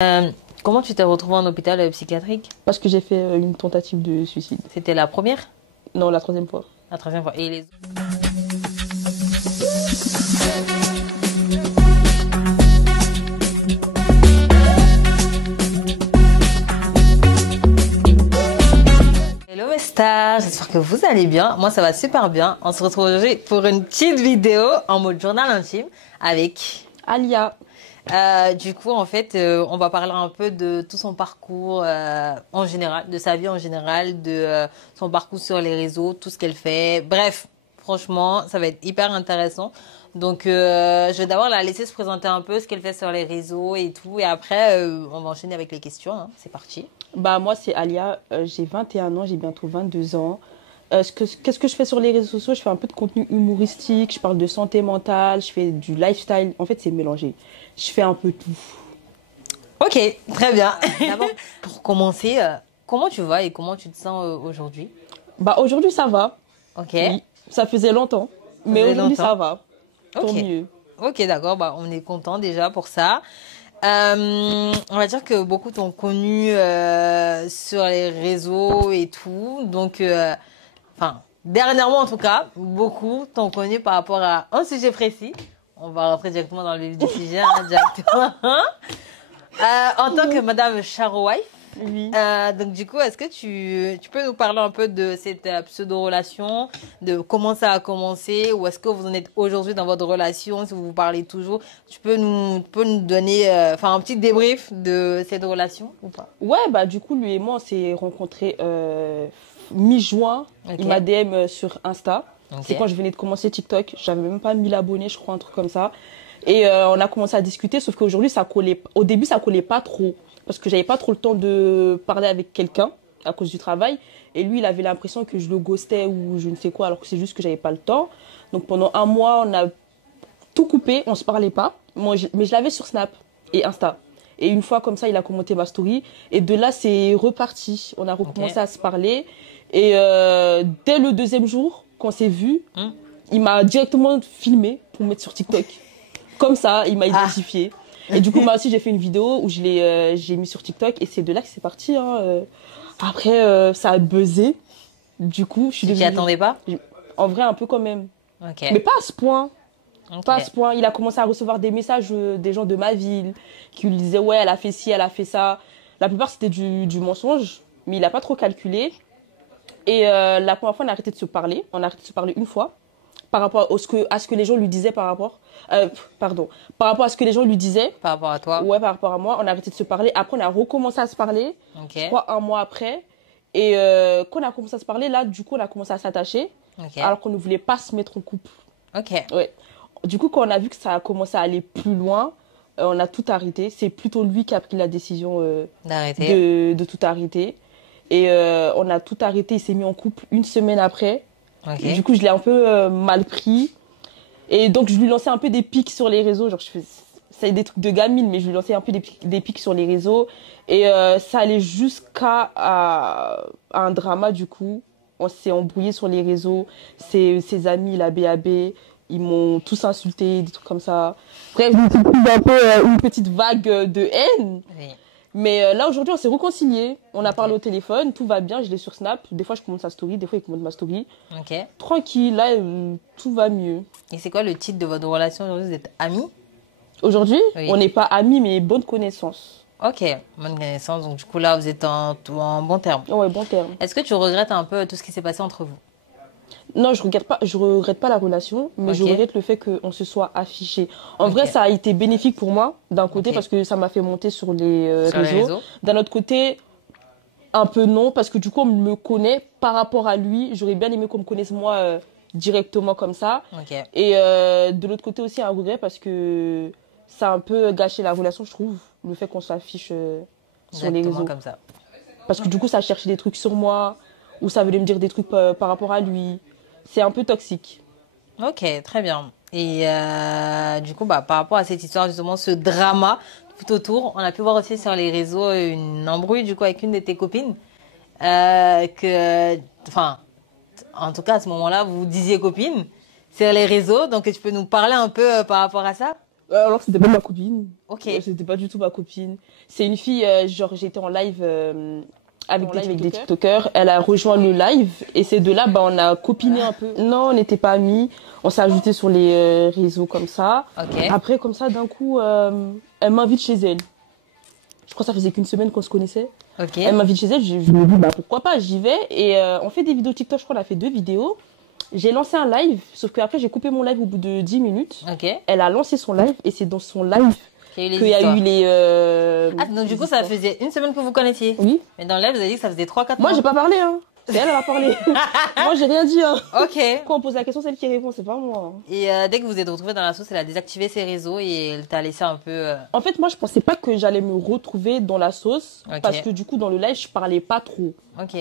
Euh, Comment tu t'es retrouvée en hôpital psychiatrique? Parce que j'ai fait une tentative de suicide. C'était la première? Non, la troisième fois. La troisième fois. Et les... Hello mes stars, j'espère que vous allez bien. Moi ça va super bien. On se retrouve aujourd'hui pour une petite vidéo en mode journal intime avec Alia. Du coup, en fait, on va parler un peu de tout son parcours en général, de sa vie en général, de son parcours sur les réseaux, tout ce qu'elle fait. Bref, franchement, ça va être hyper intéressant. Donc, je vais d'abord la laisser se présenter un peu ce qu'elle fait sur les réseaux et tout. Et après, on va enchaîner avec les questions, hein. C'est parti. Bah, moi, c'est Alia. J'ai 21 ans, j'ai bientôt 22 ans. Qu'est-ce que je fais sur les réseaux sociaux? Je fais un peu de contenu humoristique, je parle de santé mentale, je fais du lifestyle. En fait, c'est mélangé. Je fais un peu tout. Ok, très bien. D'abord, pour commencer, comment tu vas et comment tu te sens aujourd'hui? Bah, aujourd'hui, ça va. Ok. Oui, ça faisait longtemps. Mais faisait aujourd'hui, longtemps. ça va. Tant Ok. mieux. Ok, d'accord. Bah, on est content déjà pour ça. On va dire que beaucoup t'ont connu sur les réseaux et tout. Donc, enfin, dernièrement en tout cas, beaucoup t'ont connu par rapport à un sujet précis. On va rentrer directement dans le vif du sujet, hein, directement. En tant que Madame Charouaï. Oui. Donc du coup, est-ce que tu peux nous parler un peu de cette pseudo-relation, de comment ça a commencé, ou est-ce que vous en êtes aujourd'hui dans votre relation, si vous vous parlez toujours, tu peux nous donner enfin un petit débrief de cette relation ou pas? Ouais, bah, du coup, lui et moi, on s'est rencontrés mi-juin. Ok. Il m'a DM sur Insta. Ok. C'est quand je venais de commencer TikTok. J'avais même pas 1000 abonnés, je crois, un truc comme ça. Et on a commencé à discuter, sauf qu'aujourd'hui, ça collait. Au début, ça collait pas trop. Parce que j'avais pas trop le temps de parler avec quelqu'un à cause du travail. Et lui, il avait l'impression que je le ghostais ou je ne sais quoi, alors que c'est juste que j'avais pas le temps. Donc pendant un mois, on a tout coupé, on se parlait pas. Mais je l'avais sur Snap et Insta. Et une fois comme ça, il a commenté ma story. Et de là, c'est reparti. On a recommencé Ok. à se parler. Et dès le deuxième jour, qu'on s'est vu, Hmm. il m'a directement filmé pour mettre sur TikTok. Comme ça, il m'a identifié. Et du coup, moi aussi, j'ai fait une vidéo où j'ai mis sur TikTok. Et c'est de là que c'est parti, hein. Après, ça a buzzé. Du coup, je suis Tu t'y devenue... attendais pas? En vrai, un peu quand même. Ok. Mais pas à ce point. Ok. Pas à ce point. Il a commencé à recevoir des messages des gens de ma ville qui lui disaient ouais, elle a fait ci, elle a fait ça. La plupart c'était du mensonge, mais il a pas trop calculé. Et la première fois, on a arrêté de se parler. On a arrêté de se parler une fois par rapport à ce que les gens lui disaient par rapport. Par rapport à ce que les gens lui disaient. Par rapport à toi? Ouais, par rapport à moi, on a arrêté de se parler. Après, on a recommencé à se parler. Ok. Je crois un mois après. Et quand on a commencé à se parler, là, du coup, on a commencé à s'attacher. Ok. Alors qu'on ne voulait pas se mettre en couple. Ok. Ouais. Du coup, quand on a vu que ça a commencé à aller plus loin, on a tout arrêté. C'est plutôt lui qui a pris la décision D'arrêter. de tout arrêter. Et on a tout arrêté. Il s'est mis en couple une semaine après. Ok. Et du coup, je l'ai un peu mal pris. Et donc, je lui lançais un peu des pics sur les réseaux. Genre, c'est des trucs de gamine, mais je lui lançais un peu des pics sur les réseaux. Et ça allait jusqu'à un drama, du coup. On s'est embrouillé sur les réseaux. Ses amis, la BAB, ils m'ont tous insulté, des trucs comme ça. Bref, je me suis pris un peu une petite vague de haine. Oui. Mais là, aujourd'hui, on s'est réconciliés. On a parlé au téléphone, tout va bien, je l'ai sur Snap. Des fois, je commente sa story, des fois, il commente ma story. Ok. Tranquille, là, tout va mieux. Et c'est quoi le titre de votre relation aujourd'hui? Vous êtes amis? Aujourd'hui, Oui. on n'est pas amis, mais bonne connaissance. Ok, bonne connaissance. Donc, du coup, là, vous êtes en bon terme. Ouais, bon terme. Est-ce que tu regrettes un peu tout ce qui s'est passé entre vous? Non, je regrette pas la relation, mais je Ok. regrette le fait qu'on se soit affiché. En vrai, Ok. ça a été bénéfique pour moi, d'un côté, Ok. parce que ça m'a fait monter sur les Sur les réseaux. réseaux? D'un autre côté, un peu non, parce que du coup, on me connaît par rapport à lui. J'aurais bien aimé qu'on me connaisse moi directement comme ça. Ok. Et de l'autre côté aussi, un regret, parce que ça a un peu gâché la relation, je trouve, le fait qu'on s'affiche sur les Exactement réseaux. comme ça. Parce que du coup, ça cherchait des trucs sur moi, ou ça voulait me dire des trucs par rapport à lui. C'est un peu toxique. Ok, très bien. Et du coup, bah, par rapport à cette histoire, justement, ce drama tout autour, on a pu voir aussi sur les réseaux une embrouille, du coup, avec une de tes copines. Enfin, en tout cas, à ce moment-là, vous vous disiez copine sur les réseaux. Donc, tu peux nous parler un peu par rapport à ça? Alors, c'était pas ma copine. Ok. C'était pas du tout ma copine. C'est une fille, genre, j'étais en live avec des TikTokers. Elle a rejoint le live et ces deux-là, bah, on a copiné un peu. Non, on n'était pas amis. On s'est ajoutés sur les réseaux comme ça. Ok. Après, comme ça, d'un coup, elle m'invite chez elle. Je crois que ça faisait qu'une semaine qu'on se connaissait. Ok. Elle m'invite chez elle, je me dis, bah, pourquoi pas, j'y vais. Et on fait des vidéos TikTok, je crois qu'on a fait 2 vidéos. J'ai lancé un live, sauf qu'après, j'ai coupé mon live au bout de 10 minutes. Ok. Elle a lancé son live et c'est dans son live qu'il y a eu les... Ah, donc du coup, ça faisait une semaine que vous connaissiez. Oui. Mais dans le live, vous avez dit que ça faisait 3-4 Moi, mois. j'ai pas parlé, hein. C'est elle, elle a parlé. Moi, j'ai rien dit, hein. Ok. Quand on pose la question, c'est elle qui répond, c'est pas moi. Et dès que vous êtes retrouvés dans la sauce, elle a désactivé ses réseaux et elle t'a laissé un peu... En fait, moi, je pensais pas que j'allais me retrouver dans la sauce. Ok. Parce que du coup, dans le live, je parlais pas trop. Ok.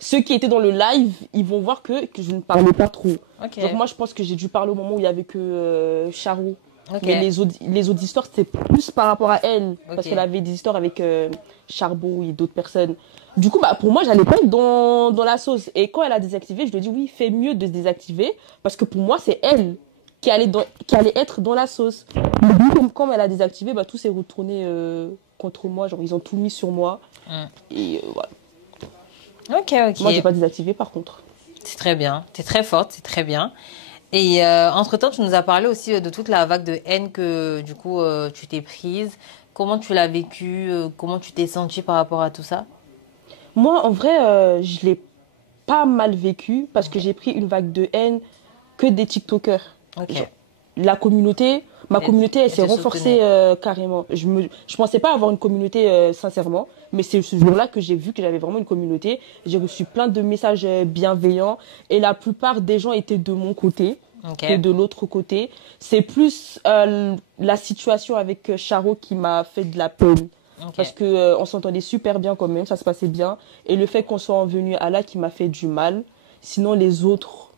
Ceux qui étaient dans le live, ils vont voir que je ne parlais pas trop. Ok. Donc moi, je pense que j'ai dû parler au moment où il y avait que Charo. Ok. Mais les autres histoires, c'était plus par rapport à elle. Ok. Parce qu'elle avait des histoires avec Charbot et d'autres personnes. Du coup, bah, pour moi, j'allais pas être dans la sauce. Et quand elle a désactivé, je lui ai dit oui, fais mieux de se désactiver. Parce que pour moi, c'est elle qui allait être dans la sauce. Mais du coup, comme elle a désactivé, bah, tout s'est retourné contre moi. Genre, ils ont tout mis sur moi. Et voilà. Ok, ok. Moi, j'ai pas désactivé par contre. C'est très bien. T'es très forte, c'est très bien. Et entre-temps, tu nous as parlé aussi de toute la vague de haine que du coup tu t'es prise. Comment tu l'as vécu? Comment tu t'es sentie par rapport à tout ça? Moi, en vrai, je l'ai pas mal vécu parce que j'ai pris une vague de haine que des TikTokers. Ok. Genre, ma communauté, elle s'est te renforcée carrément. Je pensais pas avoir une communauté sincèrement, mais c'est ce jour-là que j'ai vu que j'avais vraiment une communauté. J'ai reçu plein de messages bienveillants et la plupart des gens étaient de mon côté Ok. que de l'autre côté. C'est plus la situation avec Charo qui m'a fait de la peine. Ok. Parce que on s'entendait super bien quand même, ça se passait bien. Et le fait qu'on soit en venue à là qui m'a fait du mal. Sinon, les autres,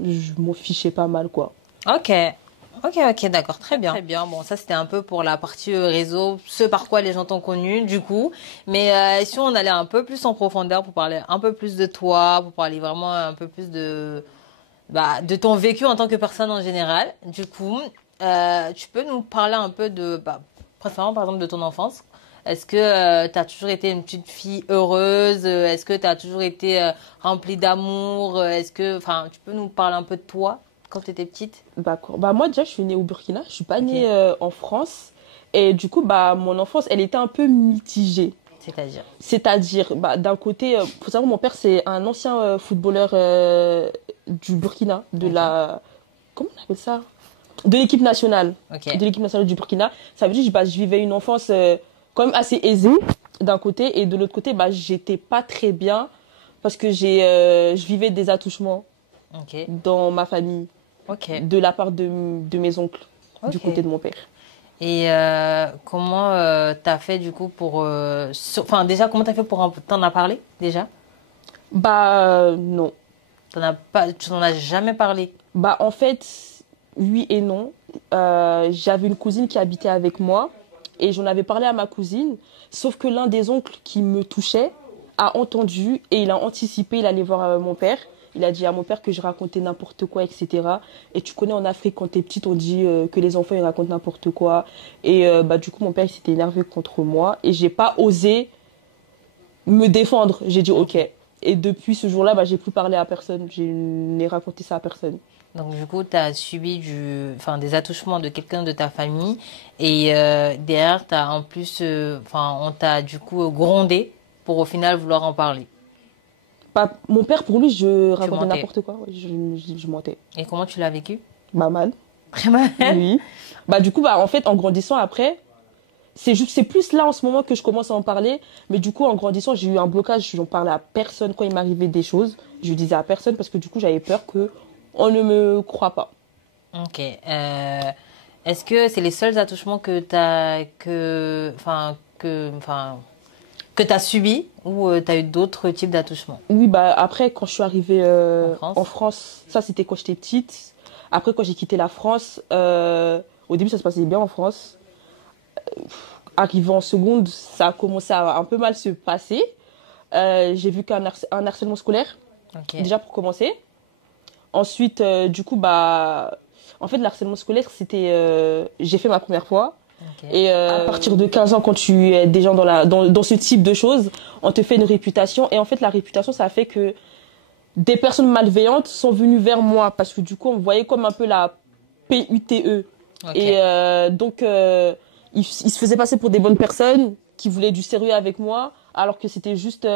je m'en fichais pas mal, quoi. Ok. Ok, d'accord, très bien. Très bien. Bon, ça c'était un peu pour la partie réseau, ce par quoi les gens t'ont connu, du coup. Mais si on allait un peu plus en profondeur pour parler un peu plus de toi, pour parler vraiment un peu plus de ton vécu en tant que personne en général, du coup, tu peux nous parler un peu principalement par exemple de ton enfance. Est-ce que tu as toujours été une petite fille heureuse? Est-ce que tu as toujours été remplie d'amour? Enfin, tu peux nous parler un peu de toi quand tu étais petite? D'accord. Bah, moi, déjà, je suis née au Burkina. Je suis pas née en France. Et du coup, bah, mon enfance, elle était un peu mitigée. C'est-à-dire, bah, d'un côté, faut savoir, mon père, c'est un ancien footballeur du Burkina, comment on appelle ça? De l'équipe nationale. Ok. De l'équipe nationale du Burkina. Ça veut dire que je vivais une enfance quand même assez aisée, d'un côté. Et de l'autre côté, bah, j'étais pas très bien parce que je vivais des attouchements Ok. dans ma famille. Ok. De la part de mes oncles, du Ok. côté de mon père. Et comment t'as fait du coup pour... Enfin, déjà, comment t'as fait pour... T'en as parlé, déjà? Bah, non. Tu n'en as jamais parlé? Bah, en fait, oui et non. J'avais une cousine qui habitait avec moi et j'en avais parlé à ma cousine. Sauf que l'un des oncles qui me touchait a entendu et il a anticipé, il allait voir mon père. Il a dit à mon père que je racontais n'importe quoi, etc. Et tu connais en Afrique, quand t'es petite, on dit que les enfants, ils racontent n'importe quoi. Et bah, du coup, mon père, il s'était énervé contre moi. Et j'ai pas osé me défendre. J'ai dit OK. Et depuis ce jour-là, bah, j'ai plus parlé à personne. Je n'ai raconté ça à personne. Donc du coup, tu as subi des attouchements de quelqu'un de ta famille. Et derrière, en plus, on t'a du coup grondé pour au final vouloir en parler. Bah, mon père, pour lui, je racontais n'importe quoi. Ouais, je mentais. Et comment tu l'as vécu? Bah, mal. Très mal. Oui. Bah, du coup, bah, en fait, en grandissant après, c'est plus là en ce moment que je commence à en parler. Mais du coup, en grandissant, j'ai eu un blocage. Je n'en parlais à personne quand il m'arrivait des choses. Je disais à personne parce que du coup, j'avais peur qu'on ne me croie pas. Ok. Est-ce que c'est les seuls attouchements que t'as subi ou tu as eu d'autres types d'attouchements? Oui, bah après, quand je suis arrivée en France, ça c'était quand j'étais petite. Après, quand j'ai quitté la France, au début ça se passait bien en France. Arrivé en seconde, ça a commencé à un peu mal se passer. J'ai vu un harcèlement scolaire, Ok. déjà pour commencer. Ensuite, du coup, bah, En fait, le harcèlement scolaire, c'était... j'ai fait ma première fois. Ok. Et à partir de 15 ans, quand tu es déjà dans ce type de choses, on te fait une réputation. Et en fait, la réputation, ça a fait que des personnes malveillantes sont venues vers moi. Parce que du coup, on me voyait comme un peu la PUTE. Ok. Et donc, ils se faisaient passer pour des bonnes personnes qui voulaient du sérieux avec moi, alors que c'était juste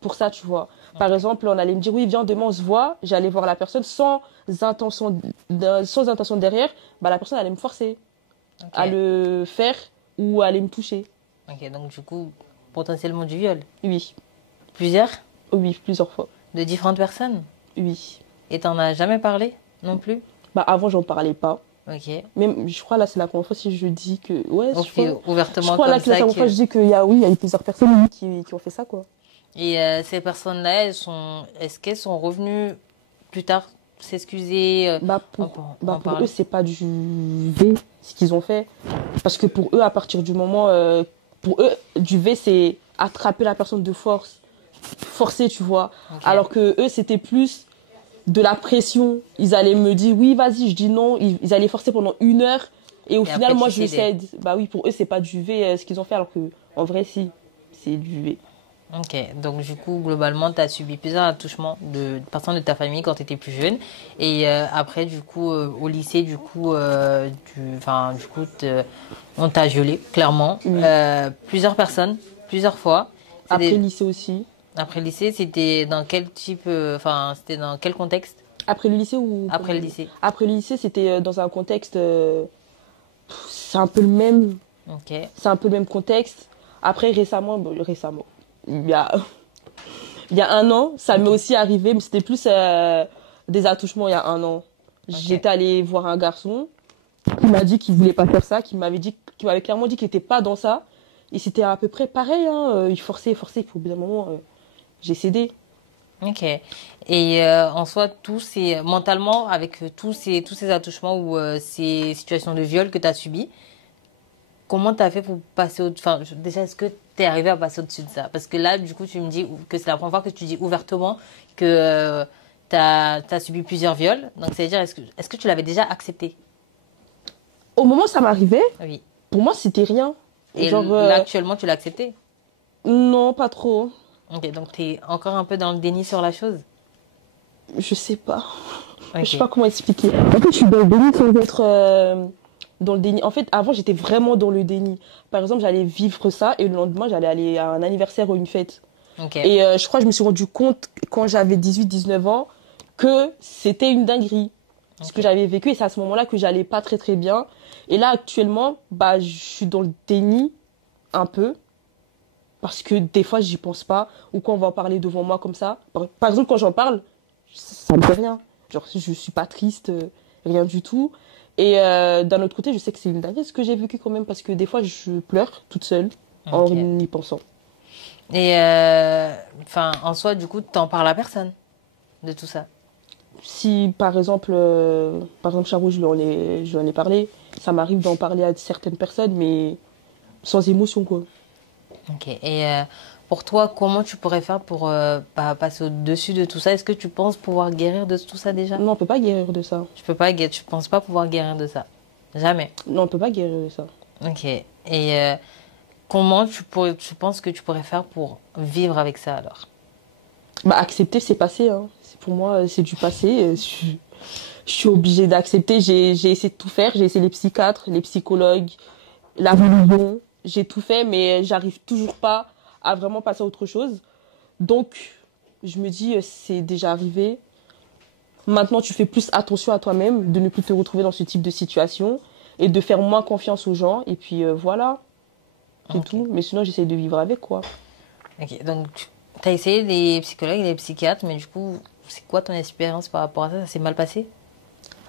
pour ça, tu vois. Par exemple, on allait me dire, oui, viens, demain, on se voit. J'allais voir la personne sans intention derrière. Bah, la personne allait me forcer Ok. à le faire ou à aller me toucher. Ok, donc du coup, potentiellement du viol. Oui, Plusieurs? oui, plusieurs fois. De différentes personnes? Oui. Et t'en as jamais parlé non plus? Bah, avant, j'en parlais pas. Ok. Même, je crois là, c'est la première fois si je dis que. Ouais, On je fait crois. Je ouvertement crois là comme que c'est la ça première fois que je dis qu'il y a, oui, il y a eu plusieurs personnes oui, qui ont fait ça, quoi. Et ces personnes-là, est-ce qu'elles sont revenues plus tard s'excuser Bah en, pour, en pour eux, parler? c'est pas du V ce qu'ils ont fait. Parce que pour eux, à partir du moment. Pour eux, du V, c'est attraper la personne de force, forcer, tu vois. Ok. Alors que eux, c'était plus de la pression. Ils allaient me dire oui, vas-y, je dis non. Ils allaient forcer pendant 1 heure. Et au Et final, après, moi, tu je cédais. cède. Bah oui, pour eux, c'est pas du V ce qu'ils ont fait. Alors que, en vrai, si. C'est du V. Ok, donc du coup, globalement, tu as subi plusieurs attouchements de personnes de ta famille quand tu étais plus jeune. Et après, du coup, au lycée, du coup, on t'a violé, clairement. Oui. Plusieurs personnes, plusieurs fois. Après C'était- le lycée aussi. Après le lycée, c'était dans quel type, c'était dans quel contexte? Après le lycée ou Après le lycée. Après le lycée, c'était dans un contexte. C'est un peu le même. Ok. C'est un peu le même contexte. Après, récemment, il y a, il y a 1 an, ça m'est aussi arrivé, mais c'était plus des attouchements il y a 1 an. J'étais allée voir un garçon qui m'a dit qu'il voulait pas faire ça, qui m'avait clairement dit qu'il était pas dans ça. Et c'était à peu près pareil, hein. Il forçait, puis au bout d'un moment, j'ai cédé. Ok. Et en soi, mentalement, avec tous ces attouchements ou ces situations de viol que tu as subies, comment tu as fait pour passer Enfin, déjà, est-ce que tu es arrivé à passer au-dessus de ça? Parce que là, du coup, tu me dis que c'est la première fois que tu dis ouvertement que tu as subi plusieurs viols. Donc, c'est-à-dire, est-ce que tu l'avais déjà accepté? Au moment où ça m'arrivait, Oui. pour moi, c'était rien. Et Genre, là, actuellement, tu l'as accepté? non, pas trop. Ok, donc tu es encore un peu dans le déni sur la chose? Je sais pas. Je sais Ok. pas comment expliquer. En fait, je suis dans le déni sans être dans le déni. En fait, avant, j'étais vraiment dans le déni. Par exemple, j'allais vivre ça et le lendemain, j'allais aller à un anniversaire ou une fête. Ok. Et je crois que je me suis rendu compte quand j'avais 18-19 ans que c'était une dinguerie. Ce que j'avais vécu et c'est à ce moment-là que j'allais pas très très bien. Et là, actuellement, bah, je suis dans le déni un peu. Parce que des fois, j'y pense pas. Ou quand on va en parler devant moi comme ça. Par exemple, quand j'en parle, ça me fait rien. Genre, je suis pas triste, rien du tout. Et d'un autre côté, je sais que c'est une dinguerie ce que j'ai vécu quand même. Parce que des fois, je pleure toute seule en Ok. y pensant. Et en soi, du coup, t'en parles à personne de tout ça? Si, par exemple, Charo, je lui en ai parlé. Ça m'arrive d'en parler à certaines personnes, mais sans émotion, quoi. Ok. Et pour toi, comment tu pourrais faire pour passer au-dessus de tout ça? Est-ce que tu penses pouvoir guérir de tout ça déjà? Non, on peut pas guérir de ça. Tu penses pas pouvoir guérir de ça? Jamais. Non, on peut pas guérir de ça. Ok. Et comment tu penses que tu pourrais faire pour vivre avec ça alors? Bah, accepter, c'est passé, hein. Pour moi, c'est du passé. Je suis obligée d'accepter. J'ai essayé de tout faire. J'ai essayé les psychiatres, les psychologues, la religion. J'ai tout fait, mais j'arrive toujours pas à vraiment passer à autre chose. Donc, je me dis, c'est déjà arrivé. Maintenant, tu fais plus attention à toi-même, de ne plus te retrouver dans ce type de situation et de faire moins confiance aux gens. Et puis voilà, c'est Ok. tout. Mais sinon, j'essaie de vivre avec, quoi. Ok. Donc, tu as essayé les psychologues et les psychiatres, mais du coup, c'est quoi ton expérience par rapport à ça? Ça s'est mal passé?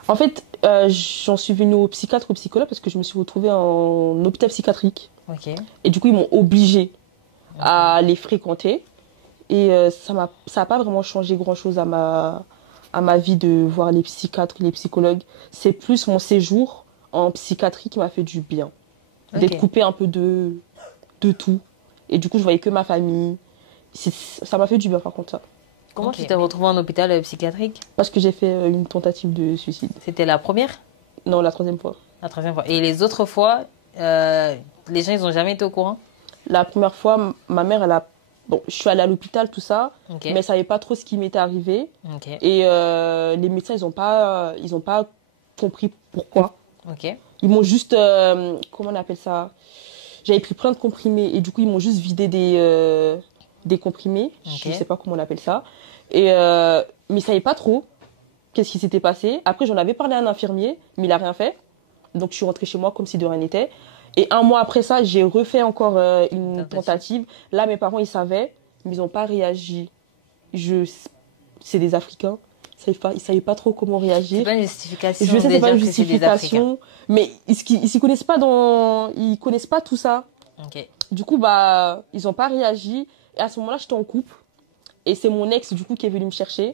En fait, j'en suis venue au psychiatre, au psychologue, parce que je me suis retrouvée en hôpital psychiatrique. Ok. Et du coup, ils m'ont obligée à les fréquenter. Et ça a pas vraiment changé grand-chose à ma vie de voir les psychiatres, les psychologues. C'est plus mon séjour en psychiatrie qui m'a fait du bien. D'être Ok. coupée un peu de tout. Et du coup, je voyais que ma famille. Ça m'a fait du bien, par contre, ça. Comment tu t'es retrouvée en hôpital psychiatrique? Parce que j'ai fait une tentative de suicide. C'était la première? Non, la troisième fois. La troisième fois. Et les autres fois, les gens, ils ont jamais été au courant? La première fois, ma mère, elle a... Bon, je suis allée à l'hôpital, tout ça, Okay. mais elle savait pas trop ce qui m'était arrivé. Okay. Et les médecins, ils ont pas compris pourquoi. Ok. Ils m'ont juste... comment on appelle ça? J'avais pris plein de comprimés et du coup, ils m'ont juste vidé des comprimés. Okay. Je sais pas comment on appelle ça. Et, mais ils savaient pas trop qu'est-ce qui s'était passé. Après, j'en avais parlé à un infirmier, mais il a rien fait. Donc, je suis rentrée chez moi comme si de rien n'était. Et un mois après ça, j'ai refait encore une tentative. Là, mes parents, ils savaient, mais ils n'ont pas réagi. C'est des Africains. Ils savaient pas trop comment réagir. C'est pas une justification. Je sais que c'est pas une justification, mais ils connaissent pas ils connaissent pas tout ça. Okay. Du coup, bah, ils ont pas réagi. Et à ce moment-là, j'étais en couple. Et c'est mon ex, du coup, qui est venu me chercher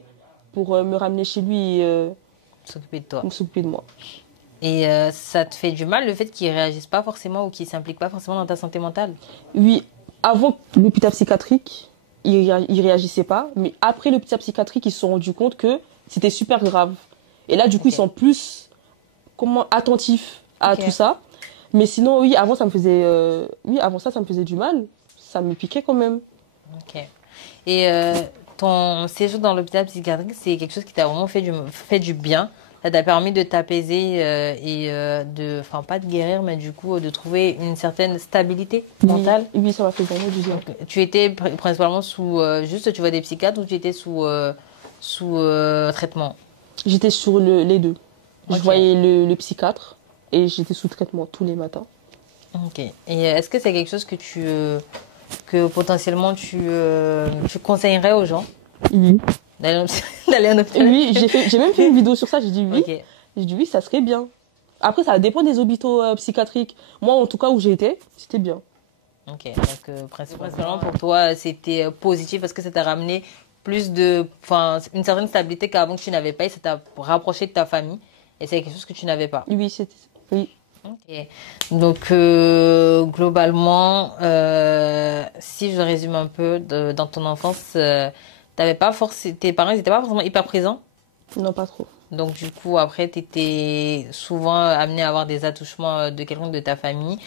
pour me ramener chez lui et s'occuper de toi. S'occuper de moi. Et ça te fait du mal le fait qu'ils réagissent pas forcément ou qu'ils s'impliquent pas forcément dans ta santé mentale? Oui, avant l'hôpital psychiatrique, ils réagissaient pas. Mais après l'hôpital psychiatrique, ils se sont rendus compte que c'était super grave. Et là, du coup, ils sont plus attentifs à tout ça. Mais sinon, oui, avant, ça me faisait du mal. Ça me piquait quand même. Ok. Et ton séjour dans l'hôpital psychiatrique, c'est quelque chose qui t'a vraiment fait du bien. Ça t'a permis de t'apaiser et enfin pas de guérir, mais du coup de trouver une certaine stabilité mentale. Oui, ça m'a fait vraiment du bien. Donc, tu étais principalement juste tu vois des psychiatres ou tu étais sous traitement? J'étais sur les deux. Je voyais le psychiatre et j'étais sous traitement tous les matins. Ok. Et est-ce que c'est quelque chose que potentiellement tu conseillerais aux gens? Oui. D'aller en hôpital? Oui, j'ai même fait une vidéo sur ça, j'ai dit oui. Okay. J'ai dit oui, ça serait bien. Après, ça dépend des hôpitaux psychiatriques. Moi, en tout cas, où j'ai été, c'était bien. Ok, donc principalement pour toi, c'était positif parce que ça t'a ramené une certaine stabilité qu'avant que tu n'avais pas et ça t'a rapproché de ta famille et c'est quelque chose que tu n'avais pas. Oui, oui. Ok. Donc globalement, si je résume un peu dans ton enfance, tes parents n'étaient pas forcément hyper présents? Non, pas trop. Donc du coup, après, tu étais souvent amené à avoir des attouchements de quelqu'un de ta famille.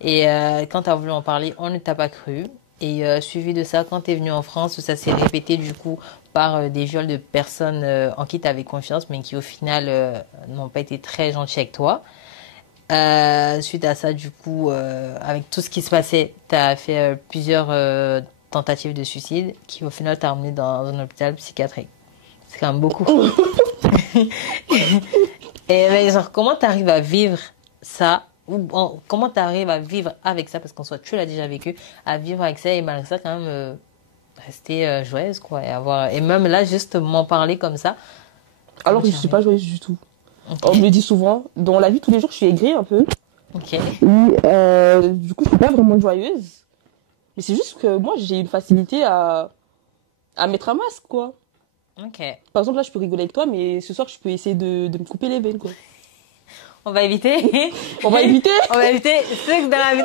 Et quand tu as voulu en parler, on ne t'a pas cru. Et suivi de ça, quand tu es venu en France, ça s'est répété du coup par des viols de personnes en qui tu avais confiance, mais qui au final n'ont pas été très gentils avec toi. Suite à ça, du coup, avec tout ce qui se passait, tu as fait plusieurs tentatives de suicide qui au final t'a emmené dans un hôpital psychiatrique. C'est quand même beaucoup. Et mais genre, comment tu arrives à vivre ça? Comment tu arrives à vivre avec ça? Parce qu'en soi, tu l'as déjà vécu, à vivre avec ça et malgré ça, quand même, rester joyeuse, quoi. Et même là, juste m'en parler comme ça. Alors que je ne suis pas joyeuse du tout. Okay. On me le dit souvent. Dans la vie, tous les jours, je suis aigrie un peu. Ok. Et, du coup, je ne suis pas vraiment joyeuse. Mais c'est juste que moi, j'ai une facilité à mettre un masque, quoi. Ok. Par exemple, là, je peux rigoler avec toi, mais ce soir, je peux essayer de me couper les veines, quoi. On va éviter. On va éviter. On va éviter.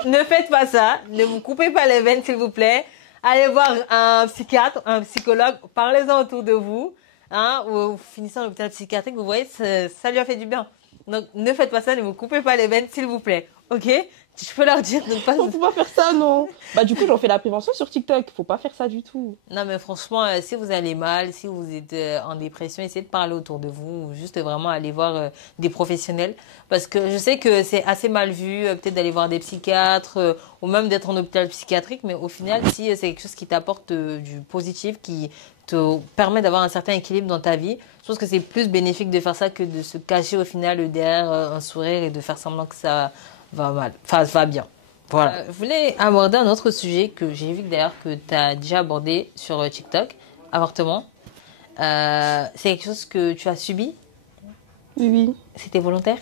Ne faites pas ça. Ne vous coupez pas les veines, s'il vous plaît. Allez voir un psychiatre, un psychologue. Parlez-en autour de vous. Hein, ou finissez en hôpital psychiatrique. Vous voyez, ça lui a fait du bien. Donc, ne faites pas ça. Ne vous coupez pas les veines, s'il vous plaît. Ok? Je peux leur dire de ne pas... On peut pas faire ça, non. Bah, du coup, j'en fais la prévention sur TikTok. Faut pas faire ça du tout. Non, mais franchement, si vous allez mal, si vous êtes en dépression, essayez de parler autour de vous. Ou juste vraiment aller voir des professionnels. Parce que je sais que c'est assez mal vu, peut-être d'aller voir des psychiatres ou même d'être en hôpital psychiatrique. Mais au final, si c'est quelque chose qui t'apporte du positif, qui te permet d'avoir un certain équilibre dans ta vie, je pense que c'est plus bénéfique de faire ça que de se cacher au final derrière un sourire et de faire semblant que ça... va mal, enfin, va bien. Voilà. Je voulais aborder un autre sujet que j'ai vu d'ailleurs que tu as déjà abordé sur TikTok, avortement. C'est quelque chose que tu as subi? Oui. C'était volontaire?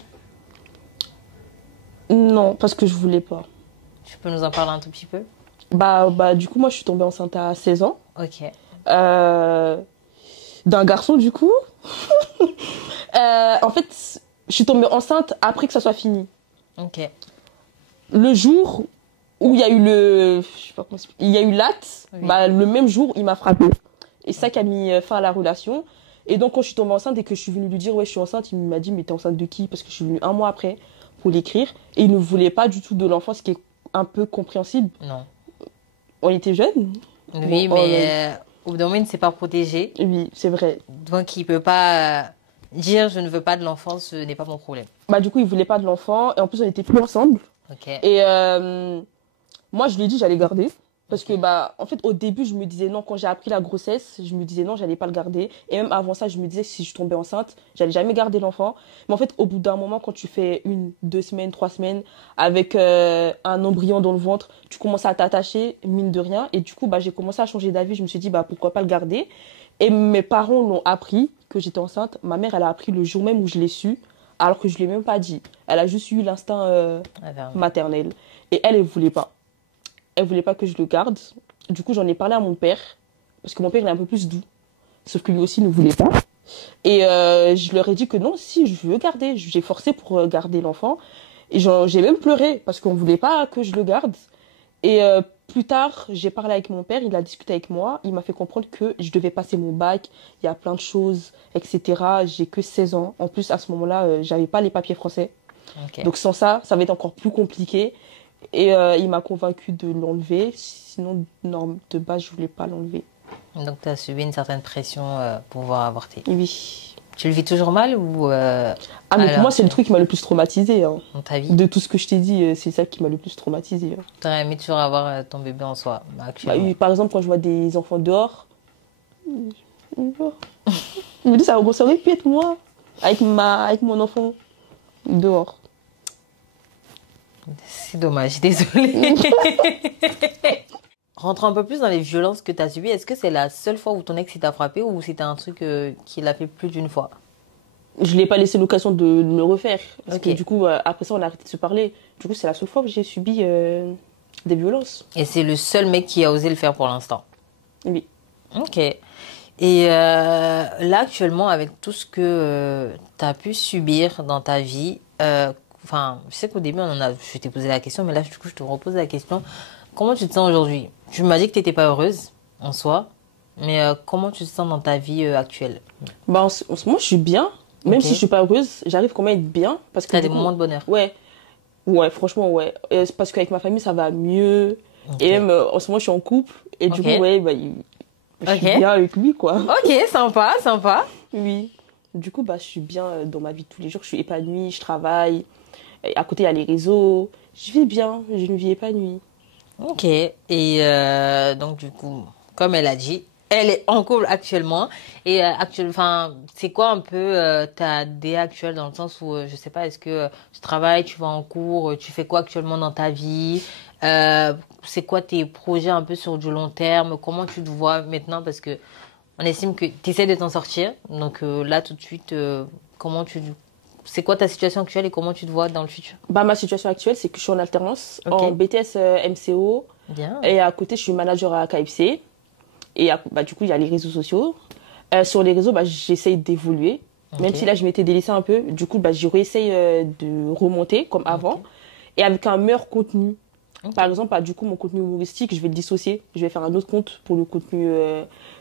Non, parce que je voulais pas. Tu peux nous en parler un tout petit peu? Bah, du coup, moi, je suis tombée enceinte à 16 ans. Ok. D'un garçon, du coup. En fait, je suis tombée enceinte après que ça soit fini. Ok. Le jour où il y a eu l'acte, oui. Bah, le même jour, il m'a frappée. Et ça qui a mis fin à la relation. Et donc, quand je suis tombée enceinte et que je suis venue lui dire, ouais, je suis enceinte, il m'a dit, mais t'es enceinte de qui? Parce que je suis venue un mois après pour l'écrire. Et il ne voulait pas du tout de l'enfant, ce qui est un peu compréhensible. Non. On était jeunes. Oui, Bon, mais au bout d'un moment, il ne s'est pas protégé. oui, c'est vrai. Donc, il ne peut pas dire je ne veux pas de l'enfant, ce n'est pas mon problème. Bah, du coup, il voulait pas de l'enfant. Et en plus, on n'était plus ensemble. Ok. Et moi, je lui ai dit j'allais garder. Parce que, bah, en fait, au début, je me disais non. Quand j'ai appris la grossesse, je me disais non, j'allais pas le garder. Et même avant ça, je me disais que si je tombais enceinte, j'allais jamais garder l'enfant. Mais en fait, au bout d'un moment, quand tu fais 1, 2 semaines, 3 semaines, avec un embryon dans le ventre, tu commences à t'attacher, mine de rien. Et du coup, bah, j'ai commencé à changer d'avis. Je me suis dit, bah, pourquoi pas le garder. Et mes parents l'ont appris que j'étais enceinte. Ma mère, elle a appris le jour même où je l'ai su, alors que je l'ai même pas dit. Elle a juste eu l'instinct maternel. Et elle voulait pas. Elle voulait pas que je le garde. Du coup, j'en ai parlé à mon père, parce que mon père, il est un peu plus doux. Sauf que lui aussi ne voulait pas. Et je leur ai dit que non, si, je veux garder. J'ai forcé pour garder l'enfant. Et j'ai même pleuré, parce qu'on voulait pas que je le garde. Et plus tard, j'ai parlé avec mon père, il a discuté avec moi. Il m'a fait comprendre que je devais passer mon bac, il y a plein de choses, etc. J'ai que 16 ans. En plus, à ce moment-là, j'avais pas les papiers français. Ok. Donc sans ça, ça va être encore plus compliqué. Et il m'a convaincu de l'enlever. Sinon, non, de base, je voulais pas l'enlever. Donc, tu as subi une certaine pression pour pouvoir avorter. Oui. Tu le vis toujours mal ou Ah, mais pour alors, moi, c'est le truc qui m'a le plus traumatisé. Hein. dans ta vie? De tout ce que je t'ai dit, c'est ça qui m'a le plus traumatisé. Hein. Tu aurais aimé toujours avoir ton bébé en soi, Bah, actuellement. oui, par exemple, quand je vois des enfants dehors, je me dis, ça aurait pu être moi, avec mon enfant dehors. C'est dommage, désolée. Rentrons un peu plus dans les violences que tu as subies. Est-ce que c'est la seule fois où ton ex t'a frappé ou c'était un truc qu'il a fait plus d'une fois? Je l'ai pas laissé l'occasion de me refaire. Parce Ok. que du coup, après ça, on a arrêté de se parler. Du coup, c'est la seule fois que j'ai subi des violences. Et c'est le seul mec qui a osé le faire pour l'instant. Oui. Ok. Et là, actuellement, avec tout ce que tu as pu subir dans ta vie, enfin, je sais qu'au début, je t'ai posé la question, mais là, du coup, je te repose la question. Comment tu te sens aujourd'hui? Tu m'as dit que tu n'étais pas heureuse en soi, mais comment tu te sens dans ta vie actuelle? Bah, en ce moment, je suis bien. Même Ok. si je suis pas heureuse, j'arrive quand même à être bien. Parce que Tu as du des coup, moments de bonheur. ouais. Ouais, franchement, ouais. Et c'est parce qu'avec ma famille, ça va mieux. Ok. Et même, en ce moment, je suis en couple. Et du Ok. coup, ouais, bah, je suis Ok. bien avec lui, quoi. Ok, sympa, sympa. Oui. Du coup, bah, je suis bien dans ma vie de tous les jours. Je suis épanouie, je travaille. Et à côté, il y a les réseaux. Je vis bien, j'ai une vie épanouie. Ok. Et donc, du coup, comme elle a dit, elle est en couple actuellement. Et enfin, c'est quoi un peu ta DA actuelle dans le sens où, je sais pas, est-ce que tu travailles, tu vas en cours, tu fais quoi actuellement dans ta vie? C'est quoi tes projets un peu sur du long terme? Comment tu te vois maintenant? Parce que on estime que tu essaies de t'en sortir. Donc là, tout de suite, c'est quoi ta situation actuelle et comment tu te vois dans le futur? Bah, ma situation actuelle, c'est que je suis en alternance Ok. en BTS MCO. Bien. Et à côté, je suis manager à KFC. Et bah, du coup, il y a les réseaux sociaux. Sur les réseaux, bah, j'essaye d'évoluer. Même Ok. si là, je m'étais délaissée un peu. Du coup, bah, je réessaye de remonter comme avant. Et avec un meilleur contenu. Ok. Par exemple, bah, du coup, mon contenu humoristique, je vais le dissocier. Je vais faire un autre compte pour le contenu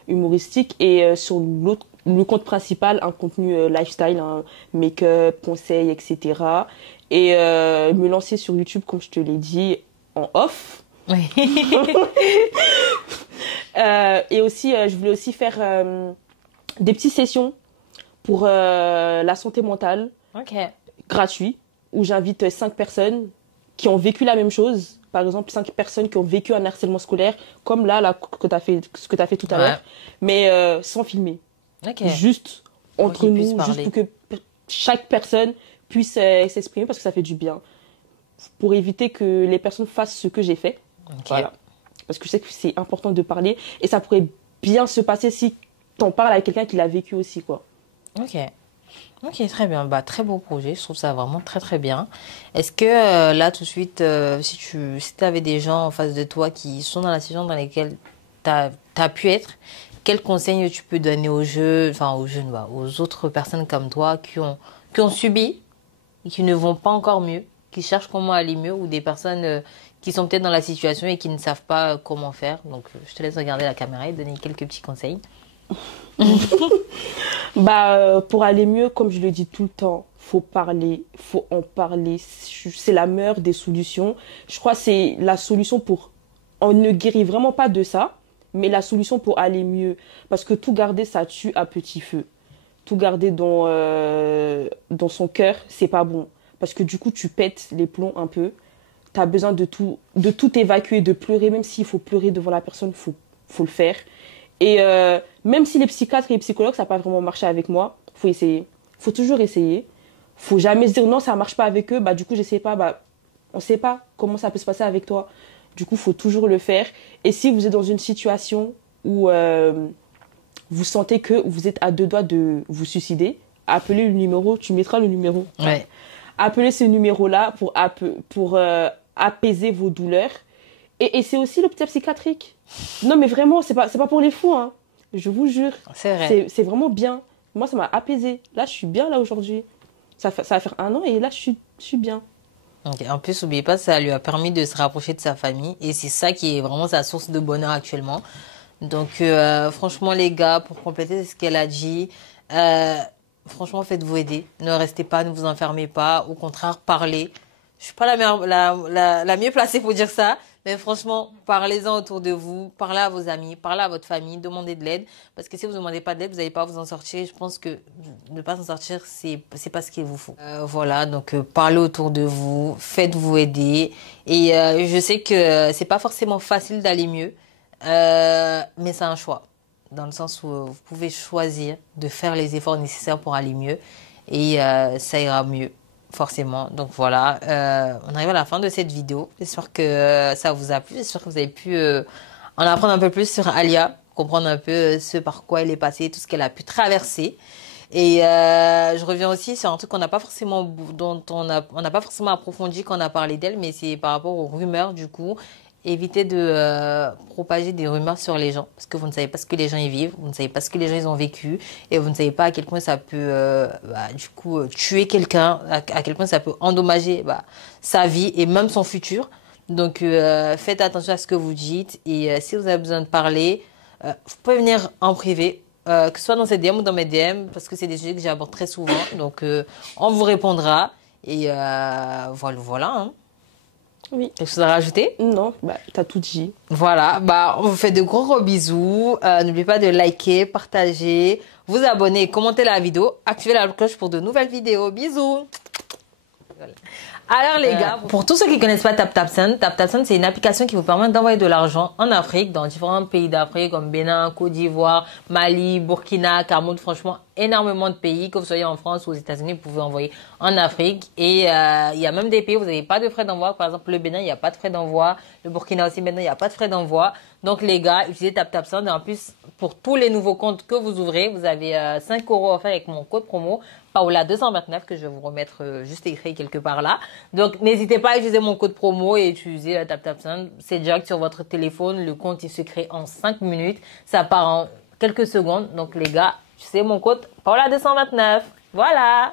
humoristique. Et sur le compte principal, un contenu lifestyle, hein, make-up, conseils, etc. Et me lancer sur YouTube, comme je te l'ai dit, en off. Oui. Et aussi, je voulais aussi faire des petites sessions pour la santé mentale, Ok. gratuit, où j'invite 5 personnes qui ont vécu la même chose. Par exemple, 5 personnes qui ont vécu un harcèlement scolaire, comme là que ce que tu as fait tout à Ouais. l'heure, mais sans filmer. Ok. Juste entre qu'ils puissent nous, parler. juste pour que chaque personne puisse s'exprimer parce que ça fait du bien. Pour éviter que les personnes fassent ce que j'ai fait. Ok. Voilà. Parce que je sais que c'est important de parler et ça pourrait bien se passer si t'en parles avec quelqu'un qui l'a vécu aussi, quoi. Ok. Ok, très bien. Bah, très beau projet. Je trouve ça vraiment très, très bien. Est-ce que là, tout de suite, si tu avais des gens en face de toi qui sont dans la situation dans laquelle tu as pu être, quels conseils tu peux donner aux jeunes, bah, aux autres personnes comme toi qui ont subi et qui ne vont pas encore mieux, qui cherchent comment aller mieux, ou des personnes qui sont peut-être dans la situation et qui ne savent pas comment faire. Donc, je te laisse regarder la caméra et donner quelques petits conseils. Pour aller mieux, comme je le dis tout le temps, faut parler, faut en parler. C'est la meilleure des solutions. Je crois que c'est la solution pour... On ne guérit vraiment pas de ça, mais la solution pour aller mieux. Parce que tout garder, ça tue à petit feu. Tout garder dans son cœur, c'est pas bon. Parce que du coup, tu pètes les plombs un peu. Tu as besoin de tout évacuer, de pleurer. Même s'il faut pleurer devant la personne, faut le faire. Et même si les psychiatres et les psychologues, ça n'a pas vraiment marché avec moi, faut essayer. Faut toujours essayer. Faut jamais se dire non, ça marche pas avec eux. Du coup, j'essaie pas. On sait pas comment ça peut se passer avec toi. Du coup, faut toujours le faire. Et si vous êtes dans une situation où vous sentez que vous êtes à deux doigts de vous suicider, appelez le numéro. Tu mettras le numéro. Ouais. Appelez ce numéro-là pour apaiser vos douleurs. Et c'est aussi l'hôpital psychiatrique. Non, mais vraiment, c'est pas pour les fous, hein. Je vous jure. C'est vrai. C'est vraiment bien. Moi, ça m'a apaisé. Là, je suis bien, là, aujourd'hui. Ça va faire 1 an et là, je suis bien. Ok. En plus, n'oubliez pas, ça lui a permis de se rapprocher de sa famille. Et c'est ça qui est vraiment sa source de bonheur actuellement. Donc, franchement, les gars, pour compléter ce qu'elle a dit, franchement, faites-vous aider. Ne restez pas, ne vous enfermez pas. Au contraire, parlez. Je suis pas la mieux placée pour dire ça. Mais franchement, parlez-en autour de vous, parlez à vos amis, parlez à votre famille, demandez de l'aide. Parce que si vous ne demandez pas de l'aide, vous n'allez pas vous en sortir. Je pense que ne pas s'en sortir, c'est pas ce qu'il vous faut. Voilà, donc parlez autour de vous, faites-vous aider. Et je sais que c'est pas forcément facile d'aller mieux, mais c'est un choix. Dans le sens où vous pouvez choisir de faire les efforts nécessaires pour aller mieux. Et ça ira mieux. Forcément. Donc voilà, on arrive à la fin de cette vidéo. J'espère que ça vous a plu. J'espère que vous avez pu en apprendre un peu plus sur Alia, comprendre un peu ce par quoi elle est passée, tout ce qu'elle a pu traverser. Et je reviens aussi sur un truc dont on n'a pas forcément approfondi quand on a parlé d'elle, mais c'est par rapport aux rumeurs du coup. Évitez de propager des rumeurs sur les gens parce que vous ne savez pas ce que les gens y vivent, vous ne savez pas ce que les gens ils ont vécu et vous ne savez pas à quel point ça peut tuer quelqu'un, à quel point ça peut endommager sa vie et même son futur. Donc faites attention à ce que vous dites et si vous avez besoin de parler, vous pouvez venir en privé. Que ce soit dans ces DM ou dans mes DM parce que c'est des sujets que j'aborde très souvent donc on vous répondra et voilà hein. Oui. Quelque chose à rajouter? Non, t'as tout dit. Voilà, on vous fait de gros bisous. N'oubliez pas de liker, partager, vous abonner, commenter la vidéo, activer la cloche pour de nouvelles vidéos. Bisous. Voilà. Alors les gars, pour tous ceux qui ne connaissent pas TapTapSend, c'est une application qui vous permet d'envoyer de l'argent en Afrique, dans différents pays d'Afrique comme Bénin, Côte d'Ivoire, Mali, Burkina, Cameroun, franchement énormément de pays. Que vous soyez en France ou aux États-Unis, vous pouvez envoyer en Afrique. Et il y a même des pays où vous n'avez pas de frais d'envoi. Par exemple, le Bénin, il n'y a pas de frais d'envoi. Le Burkina aussi, maintenant, il n'y a pas de frais d'envoi. Donc les gars, utilisez TapTapSend. Et en plus, pour tous les nouveaux comptes que vous ouvrez, vous avez 5 € offerts avec mon code promo Paola229 que je vais vous remettre juste écrit quelque part là. Donc n'hésitez pas à utiliser mon code promo et utiliser la TapTapSend. C'est direct sur votre téléphone. Le compte il se crée en 5 minutes. Ça part en quelques secondes. Donc les gars, utilisez mon code Paola229. Voilà.